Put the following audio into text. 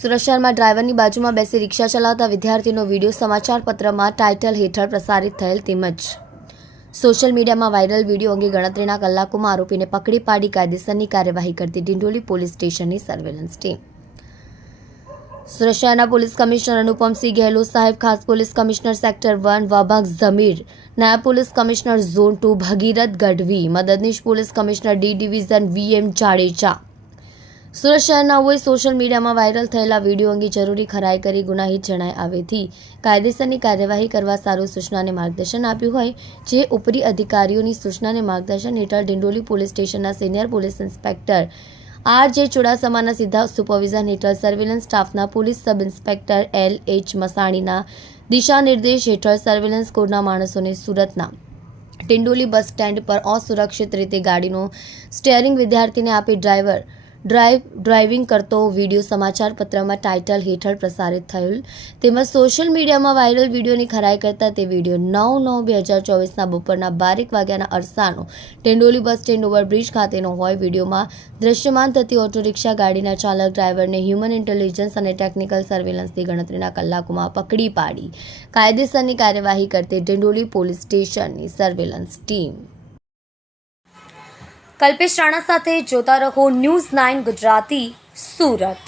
સુરત શહેરમાં ડ્રાઈવરની બાજુમાં બેસી રિક્ષા ચલાવતા વિદ્યાર્થીનો વિડીયો સમાચારપત્રમાં ટાઇટલ હેઠળ પ્રસારિત થયેલ તેમજ સોશિયલ મીડિયામાં વાયરલ વિડીયો અંગે ગણતરીના કલાકોમાં આરોપીને પકડી પાડી કાયદેસરની કાર્યવાહી કરતી ડિંડોલી પોલીસ સ્ટેશનની સર્વેલન્સ ટીમ. સુરત શહેરના પોલીસ કમિશનર અનુપમસિંહ ગેહલોત સાહેબ, ખાસ police commissioner sector 1 Wabang Zamir, નાયબ police commissioner zone 2 Bhagirath Gadhvi, મદદનીશ police commissioner D division VM Jadeja Surat શહેરનાઓએ સોશિયલ મીડિયામાં વાયરલ થયેલા વિડીયો અંગે જરૂરી ખરાઈ કરી ગુનાહિત જણાય આવેથી કાયદેસરની કાર્યવાહી કરવા સારું સૂચના અને માર્ગદર્શન આપ્યું હોય, જે ઉપરી અધિકારીઓની સૂચના અને માર્ગદર્શન હેઠળ ડિંડોલી પોલીસ સ્ટેશનના સિનિયર પોલીસ ઇન્સ્પેક્ટર RJ ચુડાસમાના સીધા સુપરવિઝન હેઠળ સર્વેલન્સ સ્ટાફના પોલીસ સબ ઇન્સ્પેક્ટર LH મસાણીના દિશા નિર્દેશ હેઠળ સર્વેલન્સ કોડના માણસોને સુરતના ડિંડોલી બસ સ્ટેન્ડ પર અસુરક્ષિત રીતે ગાડીનો સ્ટીયરિંગ વિદ્યાર્થીને આપી ડ્રાઇવિંગ કરતો વિડીયો સમાચારપત્રમાં ટાઇટલ હેઠળ પ્રસારિત થયેલ તેમજ સોશિયલ મીડિયામાં વાયરલ વિડીયોની ખરાઈ કરતા તે વિડીયો 9/9/2024ના બપોરના 12 વાગ્યાના અરસાનો ડિંડોલી બસ સ્ટેન્ડ ઓવરબ્રિજ ખાતેનો હોય. વિડીયોમાં દ્રશ્યમાન થતી ઓટો રિક્ષા ગાડીના ચાલક ડ્રાઈવરને હ્યુમન ઇન્ટેલિજન્સ અને ટેકનિકલ સર્વેલન્સથી ગણતરીના કલાકોમાં પકડી પાડી કાયદેસરની કાર્યવાહી કરતી ડિંડોલી પોલીસ સ્ટેશનની સર્વેલન્સ ટીમ. કલ્પેશ રાણા સાથે જોતા રહો ન્યૂઝ 9 ગુજરાતી, સુરત.